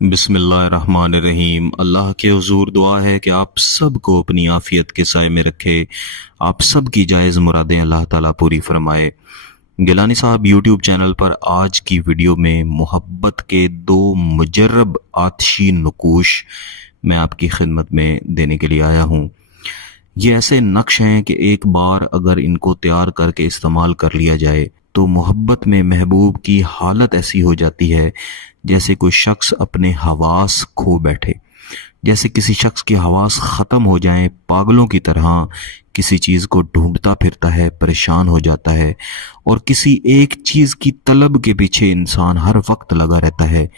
बिस्मिल्लाहिर्रहमानिर्रहीम। अल्लाह के हुजूर दुआ है कि आप सब को अपनी आफियत के साए में रखे, आप सब की जायज़ मुरादें अल्लाह ताला पूरी फरमाए। गिलानी साहब यूट्यूब चैनल पर आज की वीडियो में मोहब्बत के दो मुजर्रब आतशी नकूश मैं आपकी खिदमत में देने के लिए आया हूँ। ये ऐसे नक्श हैं कि एक बार अगर इनको तैयार करके इस्तेमाल कर लिया जाए तो मोहब्बत में महबूब की हालत ऐसी हो जाती है जैसे कोई शख्स अपने हवास खो बैठे, जैसे किसी शख्स की हवास ख़त्म हो जाए, पागलों की तरह किसी चीज़ को ढूंढता फिरता है, परेशान हो जाता है और किसी एक चीज़ की तलब के पीछे इंसान हर वक्त लगा रहता है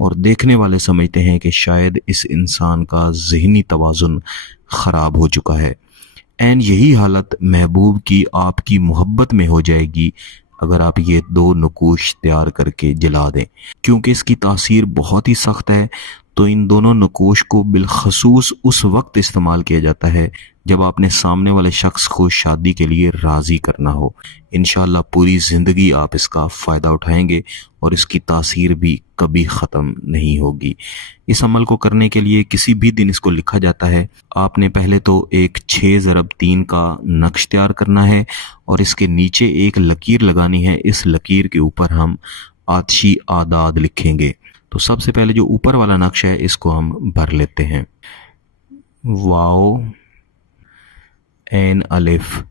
और देखने वाले समझते हैं कि शायद इस इंसान का ज़हनी तवाज़ुन ख़राब हो चुका है। एंड यही हालत महबूब की आपकी मोहब्बत में हो जाएगी अगर आप ये दो नकूश तैयार करके जला दें, क्योंकि इसकी तासीर बहुत ही सख्त है। तो इन दोनों नकूश को बिलखसूस उस वक्त इस्तेमाल किया जाता है जब आपने सामने वाले शख्स को शादी के लिए राज़ी करना हो। इंशाअल्लाह पूरी ज़िंदगी आप इसका फ़ायदा उठाएंगे और इसकी तासीर भी कभी ख़त्म नहीं होगी। इस अमल को करने के लिए किसी भी दिन इसको लिखा जाता है। आपने पहले तो एक 6 × 3 का नक्श तैयार करना है और इसके नीचे एक लकीर लगानी है। इस लकीर के ऊपर हम आतशी आदाद लिखेंगे। तो सबसे पहले जो ऊपर वाला नक्श है इसको हम भर लेते हैं। वाओ, एन अलिफ,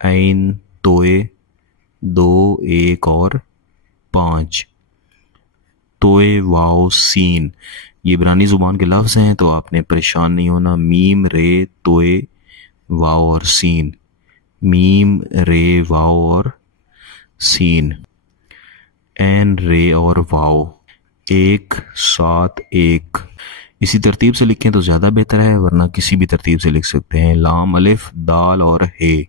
ऐन तोए, 2 1 और 5, तोए वाओ सीन। ये इब्रानी ज़ुबान के लफ्ज़ हैं तो आपने परेशान नहीं होना। मीम रे तोए वाओ और सीन, मीम रे वाओ और सीन, एन रे और वाओ, 1 7 1। इसी तरतीब से लिखें तो ज़्यादा बेहतर है, वरना किसी भी तरतीब से लिख सकते हैं। लाम अलिफ दाल और हे,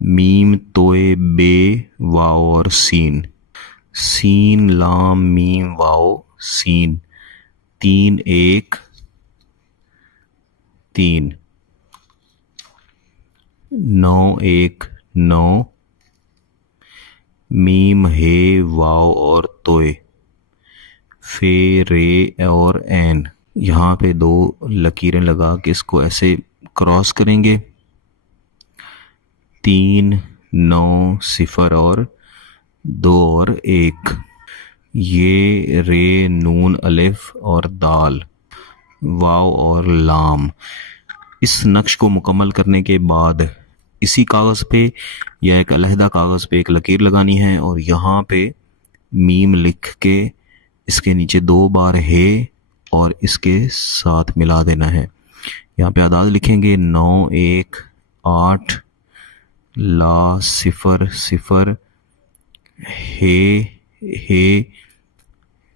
मीम तोए बे वाओ और सीन, सीन लाम मीम वाओ सीन, 3 1 3, 9 1 9, मीम हे वाओ और तोए, फे रे और एन। यहाँ पे 2 लकीरें लगा के इसको ऐसे क्रॉस करेंगे। 3 9 0 और 2 और 1। ये रे नून अलिफ और दाल, वाव और लाम। इस नक्श को मुकम्मल करने के बाद इसी कागज़ पे या एक अलहदा कागज़ पे एक लकीर लगानी है और यहाँ पे मीम लिख के इसके नीचे 2 बार है और इसके साथ मिला देना है। यहाँ पे आदाद लिखेंगे 9 1 8, ला 0 0, हे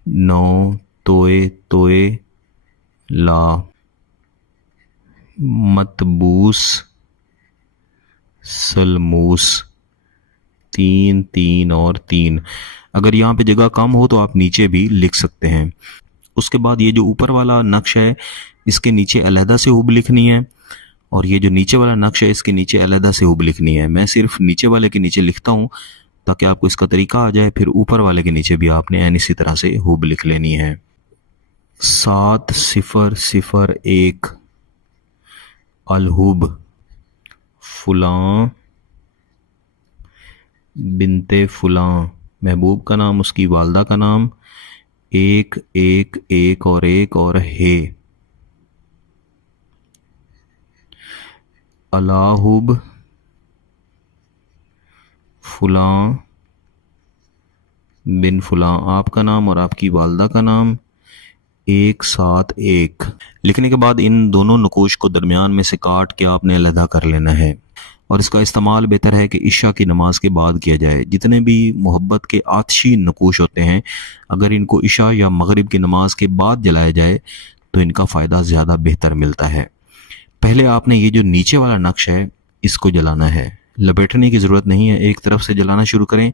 9, तोए तोए, ला, मतबूस सलमूस, 3 3 और 3। अगर यहाँ पे जगह कम हो तो आप नीचे भी लिख सकते हैं। उसके बाद ये जो ऊपर वाला नक्श है इसके नीचे अलहदा से हुब लिखनी है और ये जो नीचे वाला नक्श है इसके नीचे अलहदा से हुब लिखनी है। मैं सिर्फ नीचे वाले के नीचे लिखता हूँ ताकि आपको इसका तरीका आ जाए, फिर ऊपर वाले के नीचे भी आपने इसी तरह से हुब लिख लेनी है। 7 0 0 1, अलहुब, फुलां बिनते फुलां, महबूब का नाम, उसकी वालदा का नाम, 1 1 1 और 1 और हे, अलाहुब, फुलां बिन फुलां, आपका नाम और आपकी वालदा का नाम, 1 7 1। लिखने के बाद इन दोनों नकूश को दरमियान में से काट के आपने अलहदा कर लेना है और इसका इस्तेमाल बेहतर है कि इशा की नमाज के बाद किया जाए। जितने भी मोहब्बत के आतशी नकूश होते हैं अगर इनको इशा या मगरिब की नमाज के बाद जलाया जाए तो इनका फ़ायदा ज़्यादा बेहतर मिलता है। पहले आपने ये जो नीचे वाला नक्श है इसको जलाना है, लपेटने की ज़रूरत नहीं है, एक तरफ से जलाना शुरू करें।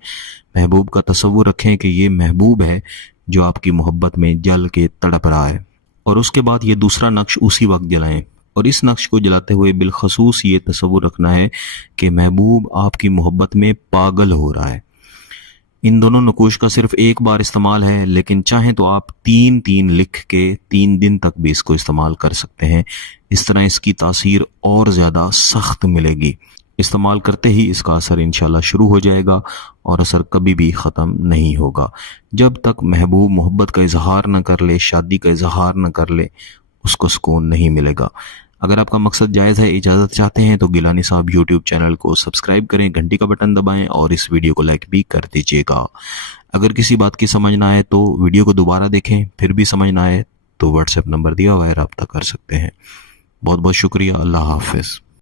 महबूब का तसव्वुर रखें कि ये महबूब है जो आपकी मोहब्बत में जल के तड़प रहा है और उसके बाद ये दूसरा नक्श उसी वक्त जलाएं। और इस नक्श को जलाते हुए बिलखसूस ये तसव्वुर रखना है कि महबूब आपकी मोहब्बत में पागल हो रहा है। ان دونوں نقوش کا صرف ایک بار استعمال ہے، لیکن چاہیں تو آپ 3 لکھ کے 3 دن تک بھی اس کو استعمال کر سکتے ہیں۔ اس طرح اس کی تاثیر اور زیادہ سخت ملے گی۔ استعمال کرتے ہی اس کا اثر انشاءاللہ شروع ہو جائے گا اور اثر کبھی بھی ختم نہیں ہوگا۔ جب تک محبوب محبت کا اظہار نہ کر لے، شادی کا اظہار نہ کر لے، اس کو سکون نہیں ملے گا۔ اگر آپ کا مقصد جائز ہے، اجازت چاہتے ہیں تو گیلانی صاحب یوٹیوب چینل کو سبسکرائب کریں، گھنٹی کا بٹن دبائیں اور اس ویڈیو کو لائک بھی کر دیجیے گا۔ اگر کسی بات کی سمجھ نہ آئے تو ویڈیو کو دوبارہ دیکھیں، پھر بھی سمجھ نہ آئے تو واٹس ایپ نمبر دیا ہوا ہے، رابطہ کر سکتے ہیں۔ بہت بہت شکریہ، اللہ حافظ۔